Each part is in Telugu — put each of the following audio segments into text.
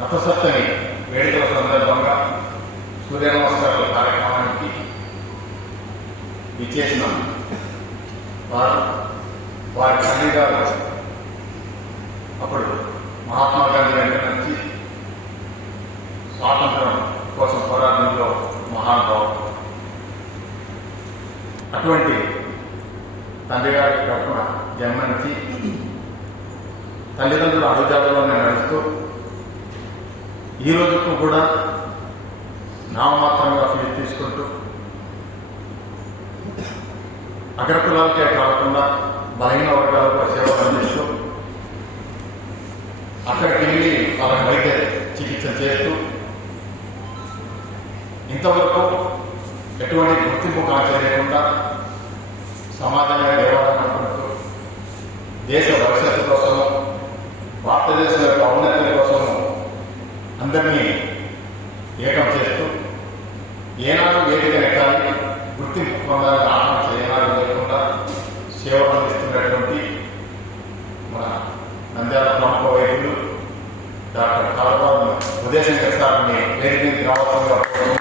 రథసప్తమి వేడుకల సందర్భంగా సూర్య నమస్కారాల కార్యక్రమానికి విచ్చేసిన వారి తండ్రి గారు అప్పుడు మహాత్మా గాంధీ వెంట నుంచి స్వాతంత్రం కోసం పోరాటంలో మహానుభావుడు. అటువంటి తండ్రి గారి తరఫున జన్మనిచ్చి తల్లిదండ్రుల అడుగుజాడలోనే నడుస్తూ ఈ రోజుకు కూడా నామమాత్రంగా ఫీజు తీసుకుంటూ అగ్రకులాలకే కాకుండా బలహీన వర్గాలకు సేవలు అందిస్తూ అక్కడికి వెళ్ళి వాళ్ళకి వైద్య చికిత్స చేస్తూ ఇంతవరకు ఎటువంటి గుర్తింపు కాచేయకుండా సమాజంగా దేవాలనుకుంటూ దేశ భవిష్యత్తు కోసము భారతదేశం యొక్క ఔన్నత్యం కోసము అందరినీ ఏకం చేస్తూ ఏనాడు వేదిక నెక్కాలి, గుర్తింపు పొందాలని ఆకాంక్ష ఏనాడు లేకుండా సేవలు అందిస్తున్నటువంటి మన నంద్యాల ప్రముఖ వైద్యులు డాక్టర్ కాలబాబు ఉదయశంకర్ సార్ని వేదిక నుంచి రావాల్సిందిగా కోరుతున్నాను.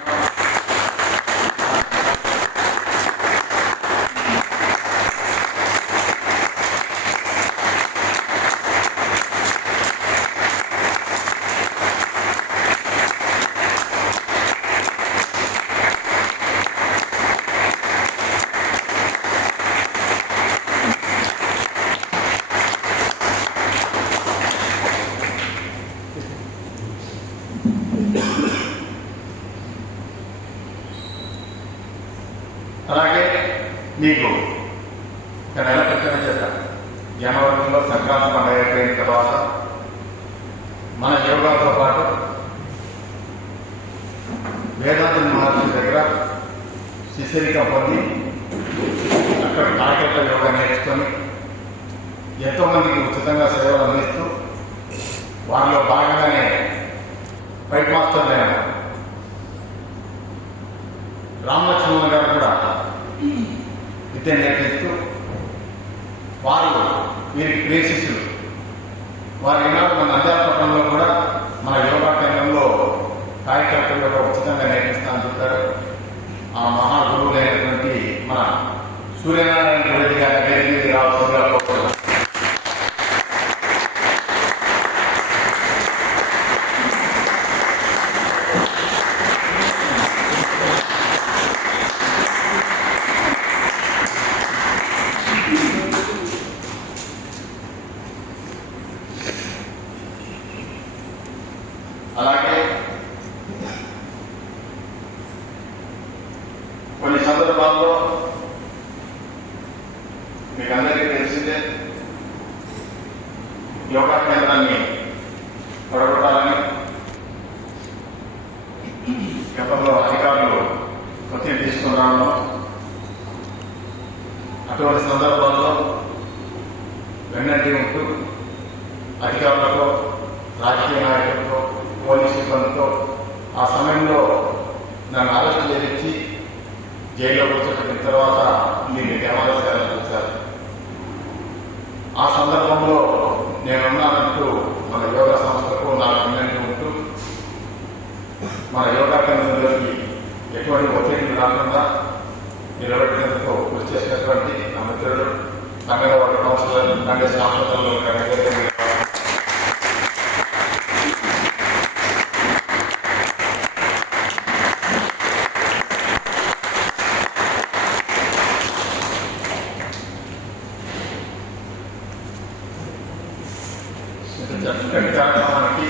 అలాగే మీకు ఒక నెల క్రితమే చెప్పాను, జనవరిలో సంక్రాంతి పండుగ అయిపోయిన తర్వాత మన యోగాతో పాటు వేదాంత మహర్షి దగ్గర శిష్యరిక పొంది అక్కడ నాకెట్ట యోగా నేర్చుకొని ఎంతోమందికి ఉచితంగా సేవలు అందిస్తూ వారిలో భాగంగానే ఫైట్ మాస్టర్ అయిన రామలక్ష్మణ్ గారు కూడా విద్య నేర్పిస్తూ వారు వీరికి ప్రియ శిష్యులు. వారు ఈనాడు మన నంద్యాల పట్టణంలో కూడా మన యోగా కేంద్రంలో కార్యకర్తలు కూడా ఉచితంగా నేర్పిస్తామని చెప్పారు. ఆ మహా గురువులైనటువంటి మన సూర్యనారాయణ రెడ్డి గారి పేరు రావాల్సిందిగా కోరుతున్నాను. అలాగే కొన్ని సందర్భాల్లో మీకు అందరికీ తెలిసిందే యోగా కేంద్రాన్ని పడగొట్టాలని గతంలో అధికారులు ఒత్తిడి తీసుకున్నాను. అటువంటి సందర్భాల్లో వెన్నంటి ఉంటూ అధికారులతో, రాజకీయ నాయకులతో, పోలీసు సిబ్బందితో ఆ సమయంలో నన్ను అరెస్ట్ చేయించి జైల్లో కూర్చోబెట్టిన తర్వాత దీన్ని దేవాలయాలు చూశారు. ఆ సందర్భంలో నేనున్నానంటూ మన యోగా సంస్థకు నాకు వెన్నంటి ఉంటూ మన యోగా కేంద్రంలోకి ఎటువంటి ఒత్తిడి రాకుండా నిలబెట్టేందుకు కృషి చేసినటువంటి నా మిత్రుడు తమిళవాడ కౌన్సిలర్ నండే శాశ్వతంలో చక్కటి కార్యక్రమానికి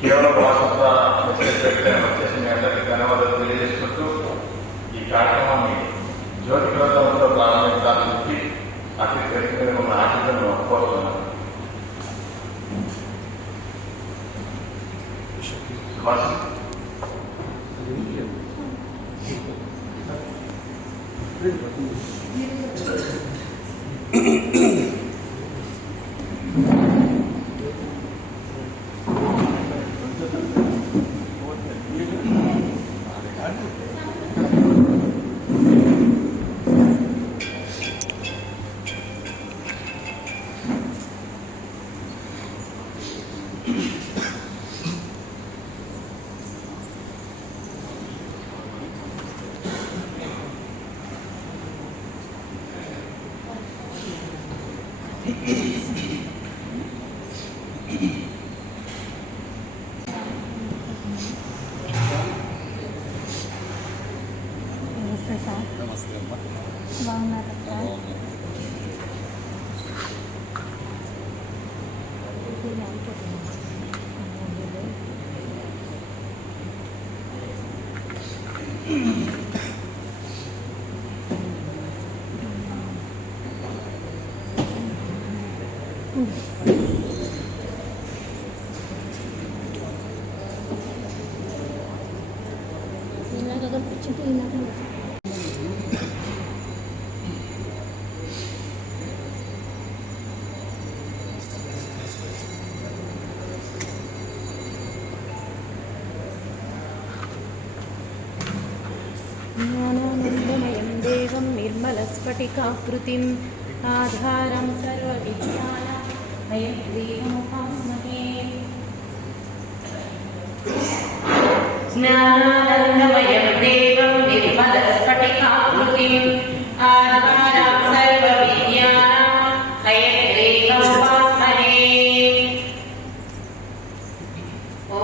కేవలం భాష ద్వారా మెసేజ్ పెట్టాను వచ్చేసి మీ అందరికీ ధన్యవాదాలు తెలియజేసుకుంటూ ఈ కార్యక్రమాన్ని జ్యోతి ప్రదర్శనతో ప్రారంభించాలని చెప్పి అతి తెలిసిన ఉన్న ఆశించడం కోరుతున్నాను. ज्ञानानन्दमयं देवं निर्मलस्फटिकाकृतिम् आधारं सर्वविज्ञानं हयग्रीवमुपास्महे। ज्ञानानन्दमयं देवं निर्मलस्फटिकाकृतिम् आधारं सर्वविज्ञानं हयग्रीवमुपास्महे। ॐ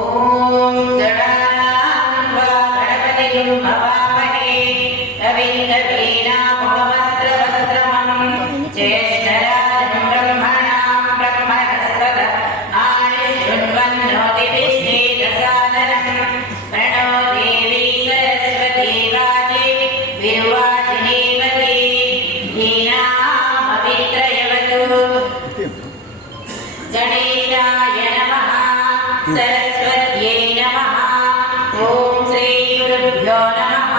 गणेशाय नमः, सरस्वत्यै नमः, ॐ श्री गुरुभ्यो नमः।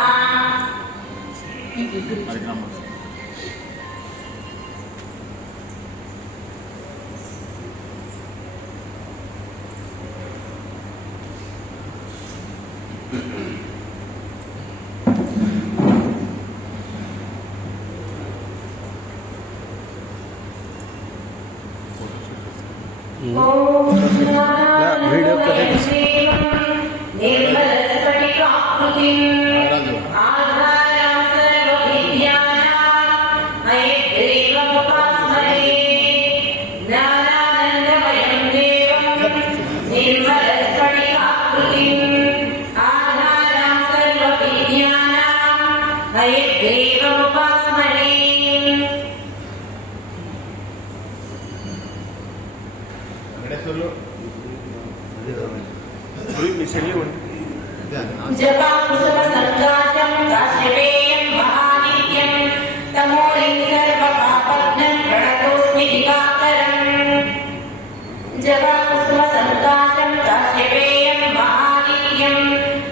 वीडियो जपाकुसुमसङ्काशं काश्यपेयं महानित्यं तमोलिं सर्वपापघ्नं प्रणतोऽस्मि दिवाकरम्। जपाकुसुमसङ्काशं काश्यपेयं महानित्यं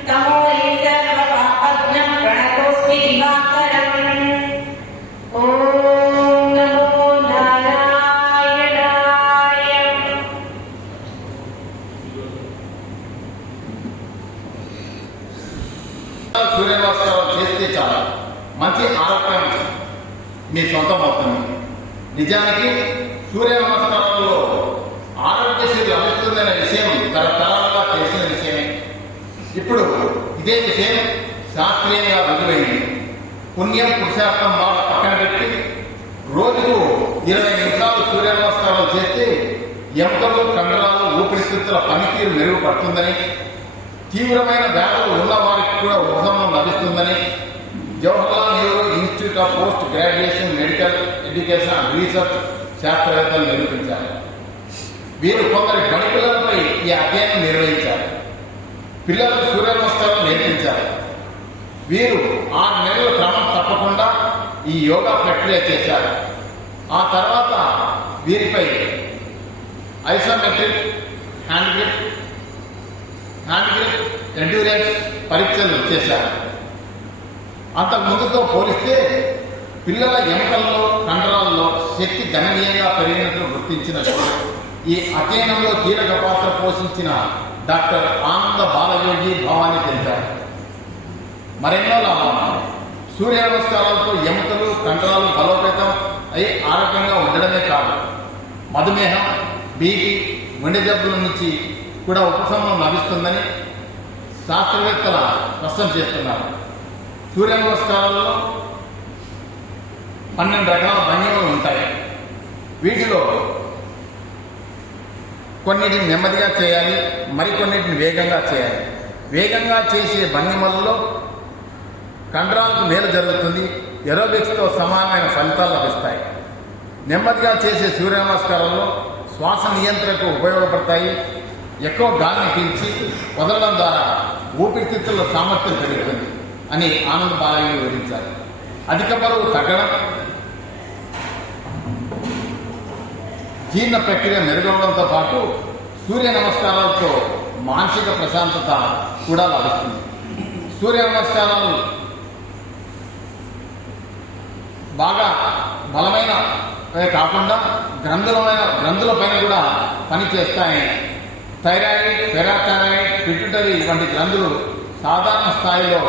तमोलिं सर्वपापघ्नं प्रणतोऽस्मि दिवाकरम्। ॐ नमो नारायणाय। సూర్య నమస్కారం చేస్తే చాలా మంచి ఆరోగ్యం మీ సొంతం అవుతుంది. నిజానికి సూర్య నమస్కారంలో ఆరోగ్యశ్రీ లభిస్తుందనే విషయం తరతరాలుగా తెలిసిన విషయమే. ఇప్పుడు ఇదే విషయం శాస్త్రీయంగా రుజువైంది. పుణ్యం పురుషార్థం మాట పక్కన పెట్టి రోజుకు 20 నిమిషాలు సూర్య నమస్కారం చేస్తే ఎముకలు, కండరాలు, ఊపిరితిత్తుల పనితీరు మెరుగుపడుతుందని, తీవ్రమైన వ్యాధులు ఉన్న వారికి కూడా ఉపశమనం లభిస్తుందని Jawaharlal Nehru institute of post graduation medical education and research శాస్త్రవేత్తలు నిరూపించారు. వీరు కొందరి బడి పిల్లలపై ఈ అధ్యయనం నిర్వహించారు. పిల్లలకు సూర్య నమస్కారం నేర్పించారు. వీరు 6 నెలల క్రమం తప్పకుండా ఈ యోగా ప్రక్రియ చేశారు. ఆ తర్వాత వీరిపై ఐసోమెట్రిక్ హ్యాండ్ గ్రిప్ ఎండ్యూరెన్స్ పరీక్షలు చేశారు. అంతకు ముందుతో పోలిస్తే పిల్లల ఎముకల్లో, కండరాల్లో శక్తి గణనీయంగా పెరిగినట్లు గుర్తించినట్లు ఈ అధ్యయనంలో కీలక పాత్ర పోషించిన డాక్టర్ ఆనంద బాలయోగి భవాని తెలిపారు. మరెన్నో లాభాలు. సూర్య నమస్కారాలతో ఎముకలు, కండరాలు బలోపేతం అయి ఆరోగ్యంగా ఉండడమే కాదు, మధుమేహం, బీపీ, గుండె జబ్బుల నుంచి కూడా ఉపశమనం లభిస్తుందని శాస్త్రవేత్తల స్పష్టం చేస్తున్నారు. సూర్య నమస్కారాల్లో 12 రకాల భంగిమలు ఉంటాయి. వీటిలో కొన్నిటిని నెమ్మదిగా చేయాలి, మరికొన్నిటిని వేగంగా చేయాలి. వేగంగా చేసే భంగిమల్లో కండరాలకు మేలు జరుగుతుంది, ఎరోబిక్స్తో సమానమైన ఫలితాలు లభిస్తాయి. నెమ్మదిగా చేసే సూర్య నమస్కారాల్లో శ్వాస నియంత్రణకు ఉపయోగపడతాయి. ఎక్కువ గాలిని పీల్చి వదలడం ద్వారా ఊపిరితిత్తుల సామర్థ్యం పెరుగుతుంది అని ఆనంద్ బాలయ్య వివరించారు. అధిక బరువు తగ్గడం, జీర్ణ ప్రక్రియ మెరుగవడంతో పాటు సూర్య నమస్కారాలతో మానసిక ప్రశాంతత కూడా లభిస్తుంది. సూర్య నమస్కారాలు బాగా బలమైనవే కాకుండా గ్రంథులపైన కూడా పనిచేస్తాయి. థైరాయిడ్, పెరాథైరాయిడ్, పిట్యూటరీ వంటి గ్రంథులు సాధారణ స్థాయిలో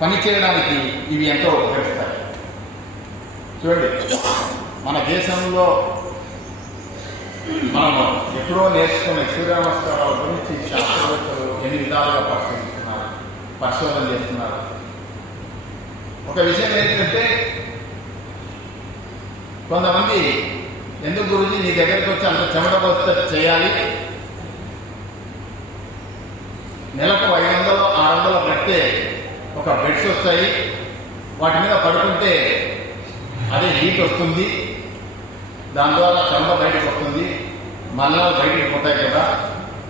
పనిచేయడానికి ఇవి ఎంతో ఉపయోగిస్తాయి. చూడండి, మన దేశంలో మనము ఎప్పుడో నేర్చుకునే సూర్య నమస్కారాల గురించి శాస్త్రవేత్తలు ఎన్ని విధాలుగా పరిశోధన చేస్తున్నారు. ఒక విషయం ఏంటంటే, కొంతమంది ఎందుకు గురించి నీ దగ్గరికి వచ్చి అంత చెమట పోస్తే చేయాలి, నెలకు 500 600 కడితే ఒక బెడ్స్ వస్తాయి, వాటి మీద పడుకుంటే అదే హీట్ వస్తుంది, దాని ద్వారా చెమట బయటకు వస్తుంది, మళ్ళీ బయటకు పోతాయి కదా,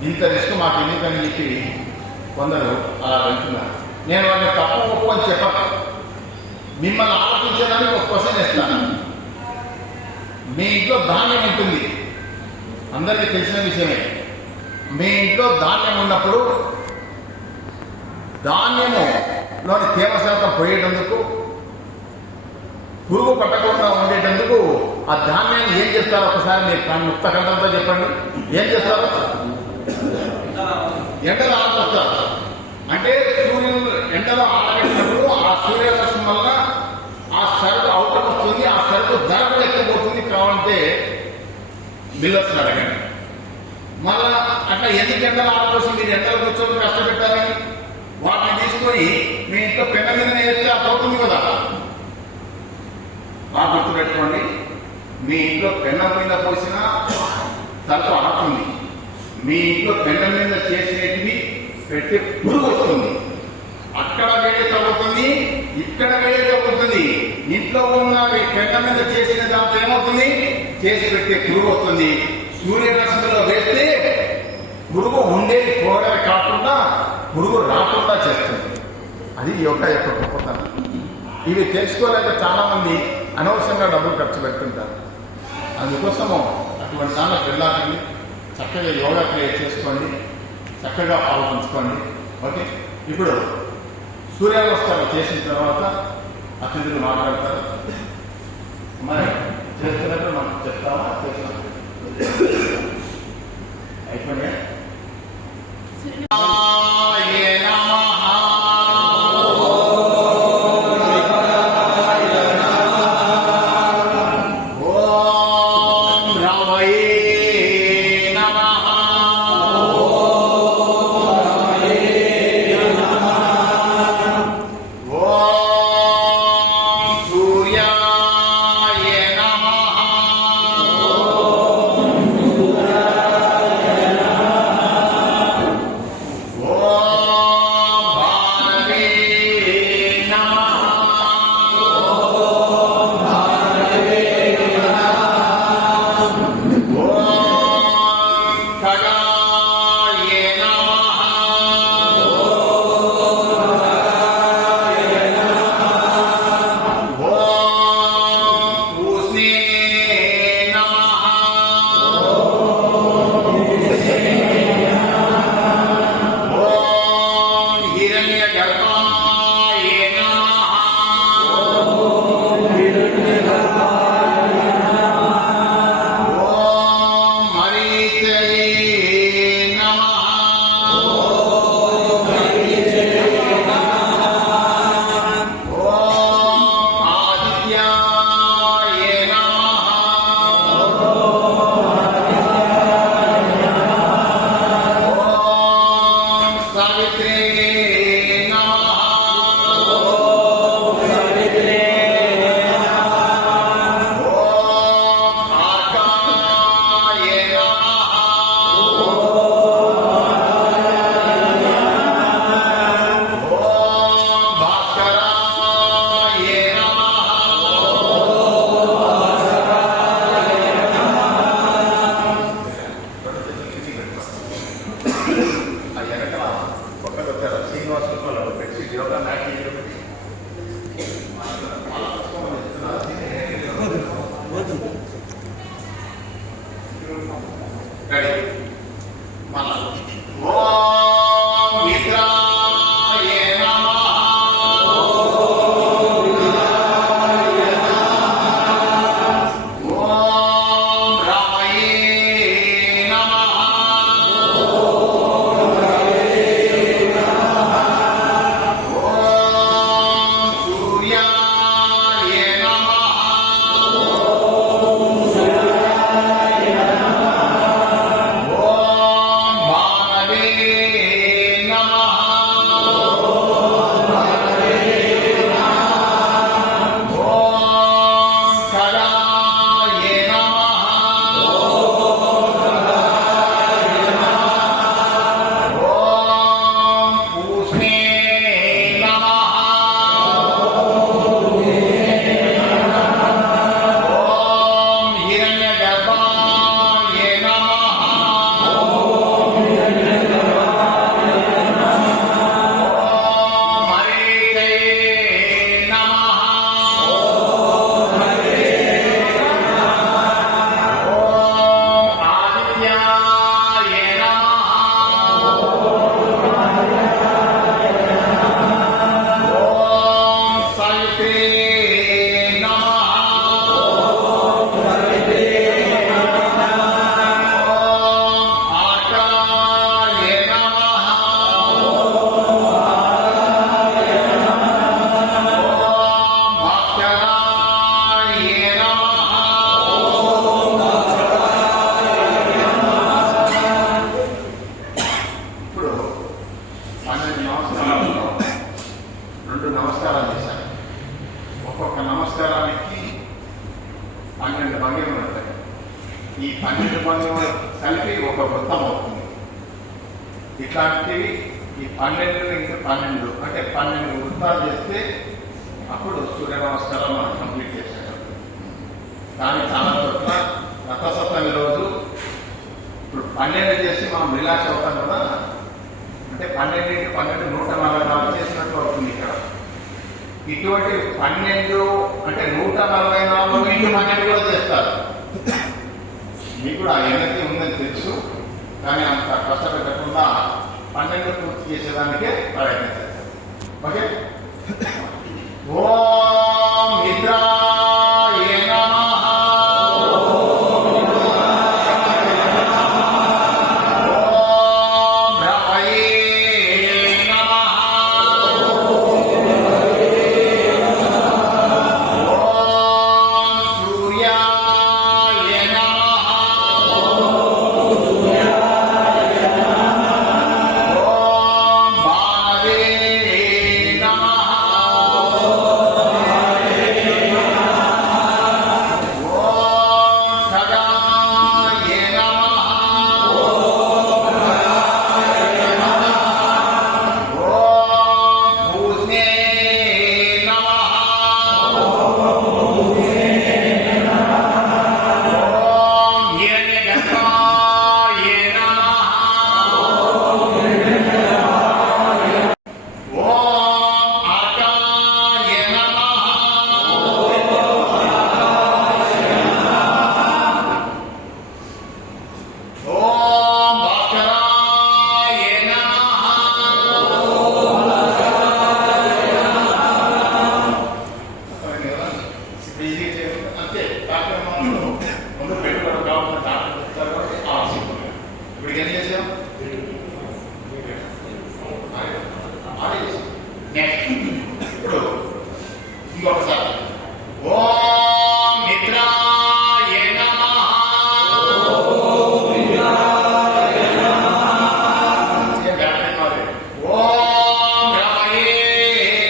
ఇంత రిస్క్ మాకు ఎందుకని చెప్పి కొందరు అలా వెళ్తున్నారు. నేను వాళ్ళని తప్పు ఒప్పు అని చెప్పను, మిమ్మల్ని ఆలోచించడానికి ఒక క్వశ్చన్ ఇస్తాను. మీ ఇంట్లో ధాన్యం ఉంటుంది, అందరికీ తెలిసిన విషయమే. మీ ఇంట్లో ధాన్యం ఉన్నప్పుడు ధాన్యములోని తేమ శాతం పోయేటందుకు, పురుగు పట్టకుండా ఉండేటందుకు ఆ ధాన్యాన్ని ఏం చేస్తారో ఒకసారి మీరు ముక్త కంఠంతో చెప్పండి. ఏం చేస్తారు? ఎండలో ఆరబోస్తారు. అంటే ఎండలో ఆరబెట్టినప్పుడు ఆ సూర్యరశ్మి వల్ల ఆ సరుకు అవుటర్ వస్తుంది, ఆ సరుకు ధర కూడా ఎక్కువపోతుంది. కావాలంటే మిల్లర్స్ అడగండి. మళ్ళా అట్లా ఎందుకు ఎండలు ఆరబోసి మీరు ఎండలు కూర్చొని కష్టపెట్టాలని వాటిని తీసుకొని మీ ఇంట్లో పెండ మీద వేస్తే ఆ పోతుంది కదా. బాగా గుర్తుపెట్టుకోండి, మీ ఇంట్లో పెండ మీద పోసినా సరుకు ఆడుతుంది. మీ ఇంట్లో పెండ మీద చేసేటివి పెట్టి పురుగు వస్తుంది. అక్కడ వేడి తగ్గుతుంది, ఇక్కడ వేడి తగ్గుతుంది. ఇంట్లో ఉన్న పెండ మీద చేసిన దాంతో ఏమవుతుంది? చేసి పెట్టే పురుగు వస్తుంది. సూర్యరశ్మిలో వేస్తే పురుగు ఉండేది పోవడమే కాకుండా పురుగు రాకుండా చేస్తుంది. అది యోగా యొక్క గొప్పతనం. ఇవి తెలుసుకోలేక చాలా మంది అనవసరంగా డబ్బులు ఖర్చు పెడుతుంటారు. అందుకోసము అటువంటి దాంట్లో వెళ్ళాలండి. చక్కగా యోగా క్రియేట్ చేసుకోండి, చక్కగా పాల్గొంచుకోండి. ఓకే, ఇప్పుడు సూర్య నమస్కారం చేసిన తర్వాత అతిథులు మాట్లాడతారు. మరి చేస్తున్నట్టు మనం చెప్తామా? చేస్తున్నట్టు అయిపోయినాయి. ఈ 12 మంది కలిపి ఒక వృత్తం అవుతుంది. ఇట్లాంటివి ఈ 12 into 12 అంటే 12 వృత్తాలు చేస్తే అప్పుడు సూర్య నమస్కారం మనం కంప్లీట్ చేసేటప్పుడు. కానీ చాలా చోట్ల రథసప్తమి రోజు ఇప్పుడు 12 చేసి మనం రిలాక్స్ అవుతాం కదా, అంటే 12 into 12 144 చేసినట్టు అవుతుంది. ఇక్కడ ఇటువంటి 12 అంటే 144 into 12 కూడా చేస్తారు. మీకు కూడా ఆ ఎనర్జీ ఉందని తెలుసు, కానీ అంత కష్టపెట్టకుండా 12 పూర్తి చేసేదానికే ప్రయత్నిస్తారు. ఓకే. ఓం మిత్రాయ నమః. ఓం భ్రమయే నమః. ఓం సూర్యాయ నమః. ఓం భావే నమః. ఓం సదాయ నమః. ఓం పూజ్ఞే నమః. ఓం హిరణ్యగర్భాయ నమః. ఓం ఆకాయ నమః. ఓం భాస్కరాయ నమః. ఈజీ చేయండి. అంతే కార్యక్రమంలో ముందు పెట్టుబడి కావాల్సిన తర్వాత ఆలోచించాలి. ఇప్పుడు ఏం చేసాం? నెక్స్ట్ ఇప్పుడు ఇంకొకసారి ఓం మిత్రాయ నమః. ఓం రమయే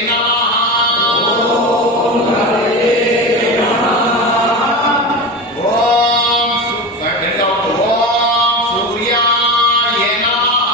నమః. ఓం సూర్యాయ నమః.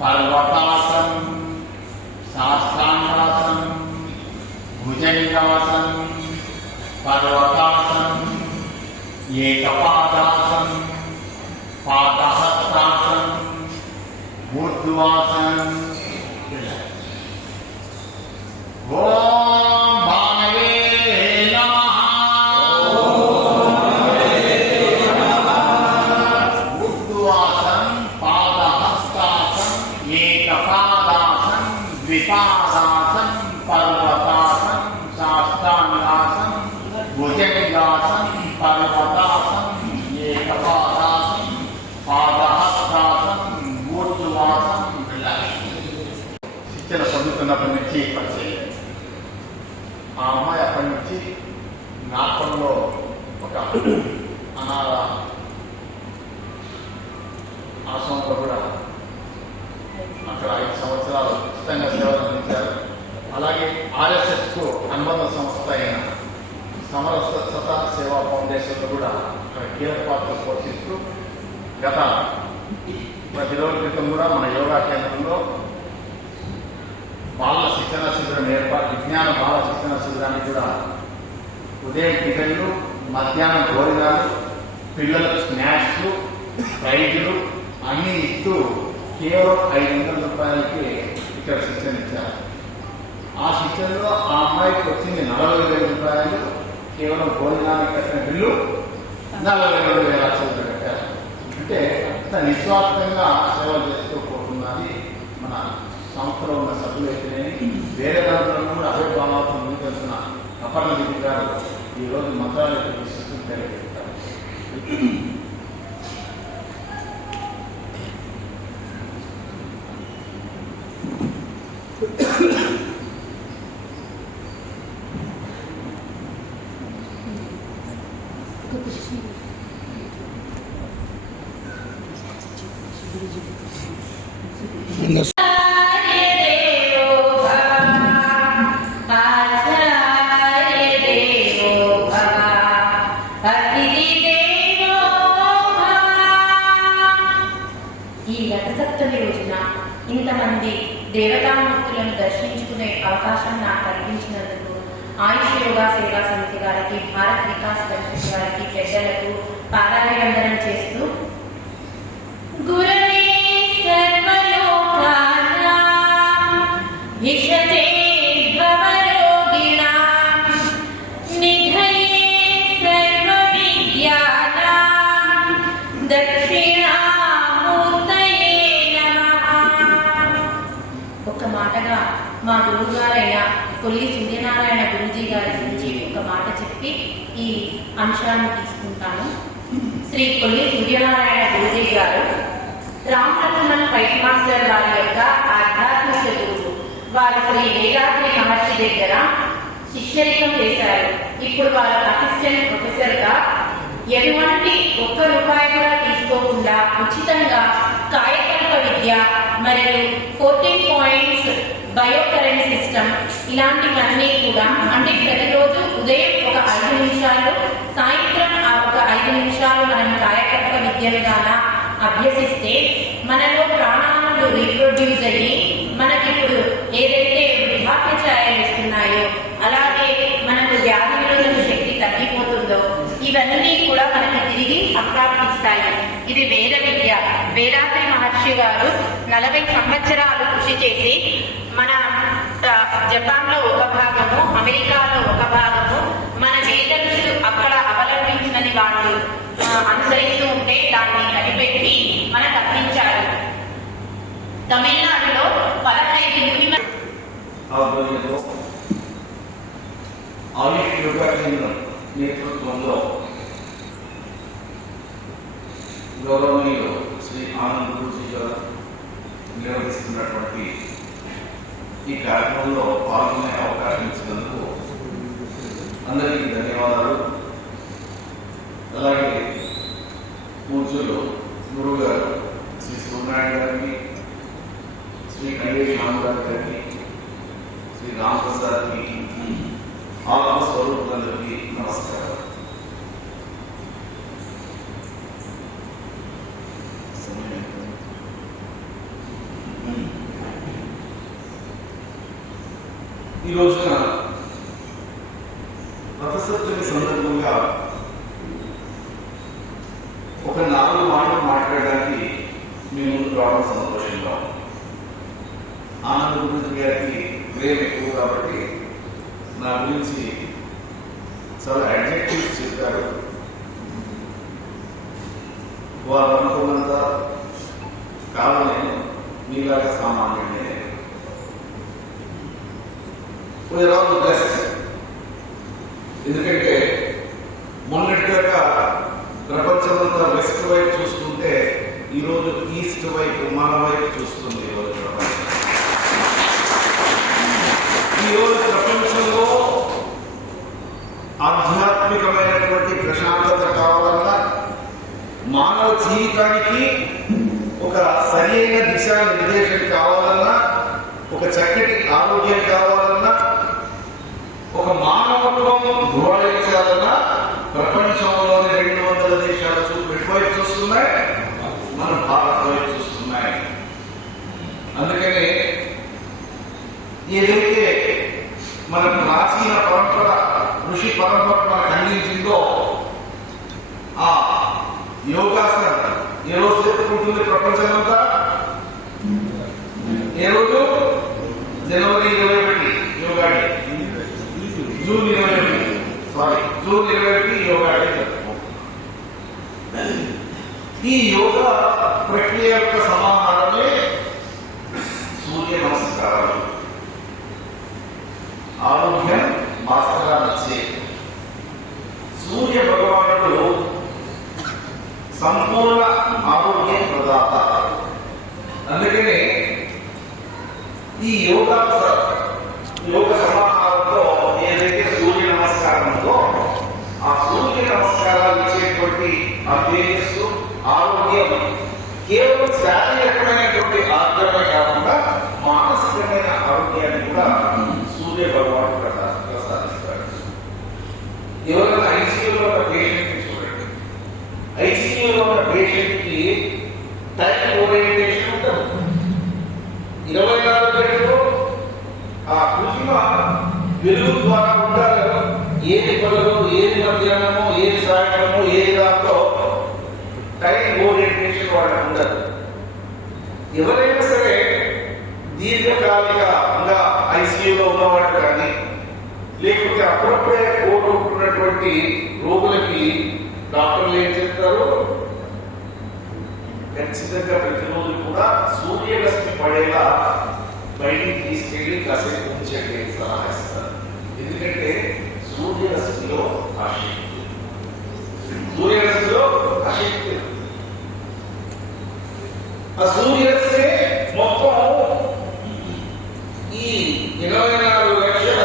पर्वतासन, साष्टांगासन, भुजंगासन, पर्वतासन, एकपादासन, पादहस्तासन, ऊर्ध्वासन। ओम भानवे नमः। ऊर्ध्वासन, पादहस्तासन, एकपादासन, द्विपादासन, पर्वतासन, साष्टांगासन, भुजंगासन, पर्वतासन, एकपादासन, पादहस्तासन, ऊर्ध्वासन। శిక్షణ పొందుతున్నప్పటి నుంచి పరిచయం. ఆ అమ్మాయి అప్పటి నుంచి నాటకంలో ఒక అనాథ ఆశ్రమంలో కూడా అక్కడ 5 సంవత్సరాలు ఉచితంగా సేవలు అందించారు. అలాగే ఆర్ఎస్ఎస్కు అనుబంధ సంస్థ అయిన సమరసత సేవా ఫౌండేషన్లో కూడా అక్కడ కీలక పాత్ర పోషిస్తూ గత 10 రోజుల క్రితం కూడా మన యోగా కేంద్రంలో బాల శిక్షణ శిబిరం ఏర్పాటు, విజ్ఞాన బాల శిక్షణ శిబిరాన్ని కూడా ఉదయం టిఫిన్లు, మధ్యాహ్నం భోజనాలు, పిల్లలకు స్నాక్స్, ప్రైజులు అన్నీ ఇస్తూ కేవలం 500 రూపాయలకి ఇక్కడ శిక్షణ ఇచ్చారు. ఆ శిక్షణలో ఆ అమ్మాయికి వచ్చింది 40,000 రూపాయలు. కేవలం భోజనానికి కట్టిన బిల్లు 42,000 లక్షలు కట్టారు. అంటే అంత నిస్వార్థంగా సేవలు చేస్తూ పోతున్నది మన సంస్థలో ఉన్న సభ్యులైతేనే. వేరే దాంట్లో కూడా అదే భావాలతో ముందుకెళ్తున్న అపర్ణ దిగి గారు ఈరోజు మంత్రాల యొక్క విశిష్టం తెలియజేస్తారు. ఈ రథసప్తమి రోజున ఇంతమంది దేవతామూర్తులను దర్శించుకునే అవకాశం నాకు కల్పించినందుకు ఆయుష్ యోగా సేవా సమితి గారికి, భారత్ వికాస్ పరిషత్ గారికి, పెద్దలకు పాదాభివందనం చేస్తూ గురవే సర్వలోకానాం భిషతే భవరోగిణాం నిధయే సర్వవిద్యానాం దక్షిణామూర్తయే నమః. ఒక మాటగా మా గురువుగారైన కొల్లి సూర్యనారాయణ గురూజీ గారి గురించి ఒక మాట చెప్పి ఈ అంశాన్ని తీసుకుంటాను. శ్రీ కొల్లి సూర్యనారాయణ గురూజీ గారు రామరత్నం ఫైట్ మాస్టర్ వారి యొక్క ఆధ్యాత్మిక గురువు. వారు శ్రీ వేదాద్రి మహర్షి దగ్గర శిష్యరికం చేశారు. ఇప్పుడు వారు అసిస్టెంట్ ప్రొఫెసర్గా ఎటువంటి ₹1 కూడా తీసుకోకుండా ఉచితంగా కాయకల్ప విద్య మరియు 14 పాయింట్స్ బయోకరెంట్ సిస్టమ్ ఇలాంటివన్నీ కూడా, అంటే ప్రతిరోజు ఉదయం ఒక 5 నిమిషాలు, సాయంత్రం ఒక 5 నిమిషాలు మనం కాయకల్ప విద్యను గాన అభ్యసిస్తే మనలో ప్రాణాలు రీప్రొడ్యూస్ అయ్యి మనకిప్పుడు ఏదైతే వృద్ధాప్య ఛాయలు ఇస్తున్నాయో, అలాగే మనకు వ్యాధి నిరోధక శక్తి తగ్గిపోతుందో ఇవన్నీ కూడా మనకి తిరిగి సంప్రాప్తిస్తాయి. ఇది వేద విద్య. వేదాద్రి మహర్షి గారు 40 సంవత్సరాలు కృషి చేసి మన జపాన్లో ఒక భాగము, అమెరికాలో ఒక భాగము, మన వేద ఋషులు అక్కడ అవలంబించినది వాళ్ళు అనుసరిస్తూ ఉంటే దాన్ని కనిపెట్టి మనకు అందించారు. తమిళనాడులో 15 ఆధ్వర్యంలో ఆయుష్ యోగా కేంద్రం నేతృత్వంలో గౌరవనీయులు శ్రీ ఆనంద్ గురూజీ గారు నిర్వహిస్తున్నటువంటి ఈ కార్యక్రమంలో పాల్గొనే అవకాశం ఇచ్చినందుకు అందరికీ ధన్యవాదాలు. అలాగే పూజలు గురువు గారు శ్రీ సూర్యనారాయణ గారికి, శ్రీ కళ్యాణ్ రామరాజు గారికి, శ్రీ రామప్రసాద్కి, ఆత్మ స్వరూపులందరికీ నమస్కారం. ఈ రోజున రథసప్తమి సందర్భంగా ఒక 4 మాటలు మాట్లాడడానికి మీ ముందు రావడం సంతోషంగా ఉంది. ఆనంద గురించి గారికి ప్రేమ ఎక్కువ కాబట్టి నా గురించి చాలా అడ్జెక్టివ్స్ చెప్పారు. వారు అనుకున్నంత కాలం నేను మీలాగా సామాన్యుడే. We are all blessed. ఎందుకంటే మొన్నటిదాకా ప్రపంచమంతా వెస్ట్ వైపు చూస్తుంటే ఈరోజు ఈస్ట్ వైపు మన వైపు చూస్తుంది. ఈరోజు ప్రపంచంలో ఆధ్యాత్మికమైనటువంటి ప్రశాంతత కావాలన్నా, మానవ జీవితానికి ఒక సరైన దిశా నిర్దేశం కావాలన్నా, ఒక చక్కటి ఆరోగ్యం కావాలన్నా, ఒక మానవత్వం గౌరవించాలన్నా ప్రపంచంలోని 200 దేశాల చూపు ఎటువైపు చూస్తున్నాయి? మన భారత్ వైపు చూస్తున్నాయి. అందుకనే ఏదైతే మన ప్రాచీన పరంపర, ఋషి పరంపర మనకు అందించిందో ఆ యోగాసన ఏ రోజు జరుపుకుంటుంది ప్రపంచమంతా? ఏ రోజు? జనవరి 21 yoga day, June 21 yoga day జరుపుకుంటాం. ఈ యోగా ప్రక్రియ యొక్క సమాహారమే సూర్య నమస్కారాలు. ఆరోగ్యం బాగా నచ్చే సూర్య భగవానుడు సంపూర్ణ ఆరోగ్య ప్రదాత. అందుకనే ఈ యోగ సమాహారంలో ఏదైతే సూర్య నమస్కారం ఉందో ఆ సూర్య నమస్కారాలు ఇచ్చేటువంటి ఆ తేజస్సు, ఆరోగ్యం కేవలం శారీరకమైనటువంటి ఆరోగ్యమే కాకుండా మానసికమైన ఆరోగ్యాన్ని కూడా సూర్య భగవానుడు ప్రసాదిస్తాడు. ఎవరైనా ఐసీయూలో ఉన్న పేషెంట్ని చూడండి. ఐసీయూలో ఉన్న పేషెంట్కి టైం ఓరియంటేషన్ ఉంటుంది. 24 గంటలు ఆ కృత్రిమ వెలుగు ద్వారా ఉండాలి. ఏది పగలు, ఏది మధ్యాహ్నము, ఏది సాయంత్రము, ఏది రాత్రో టైం ఓరియంటేషన్ వాళ్ళకి ఉండదు. ఎవరైనా సరే దీర్ఘకాలికంగా ఐసీయూలో ఉన్నవాళ్ళు కానీ, లేకపోతే అప్పుడప్పుడే కోరుకుంటున్నటువంటి రోగులకి డాక్టర్లు ఏం చెప్తారు? ఖచ్చితంగా ప్రతిరోజు కూడా సూర్యరశ్మి పడేలా బయటికి తీసుకెళ్ళి కాసేపు ఉంచండి సలహా ఇస్తారు. ఎందుకంటే సూర్యరశ్మిలో ఆసక్తి, సూర్యరశ్మిలో ఆసక్తి. ఆ సూర్యరశ్మి మొత్తం ఈ 24 లక్షల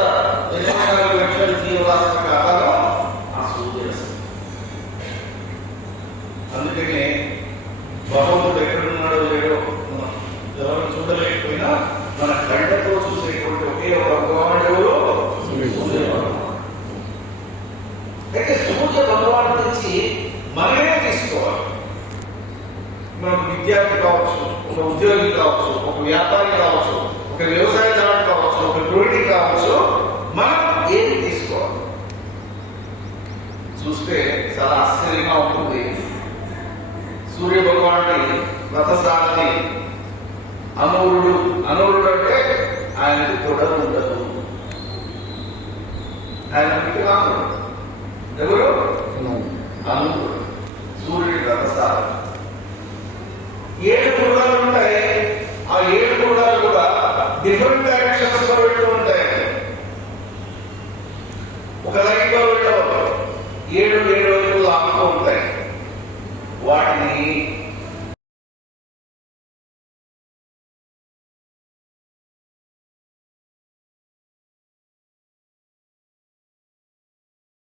జీవరాశులకు ఆధారం ఆ సూర్యరశ్మి. అందుకనే భగవంతుడు ఎక్కడున్నాడో లేడో ఎవరు చూడలేకపోయినా మన కళ్ళతో చూసేటువంటి ఒకే ఒక భగవానుడు ఎవరు? సూర్య భగవానుడు. అయితే సూర్య భగవానుడి నుంచి మనమే తీసుకోవాలి. మనకు విద్యార్థి కావచ్చు, ఒక ఉద్యోగి కావచ్చు, ఒక వ్యాపారి కావచ్చు, ఒక వ్యవసాయదారుడు కావచ్చు, ఒక గృహిణి కావచ్చు, మనం ఏది తీసుకోవాలి? చూస్తే చాలా ఆశ్చర్యంగా ఉంటుంది. సూర్య భగవానుడి రథసారథి అనూరుడు. అనూరుడు అంటే ఆయనకు తొడలు ఉండదు. ఆయన వికలాంగుడు. ఎవరు? అనూరుడు. సూర్యుడి రథసారథి. 7 గుర్రాలు ఉంటాయి. ఆ 7 గుర్రాలు కూడా డిఫరెంట్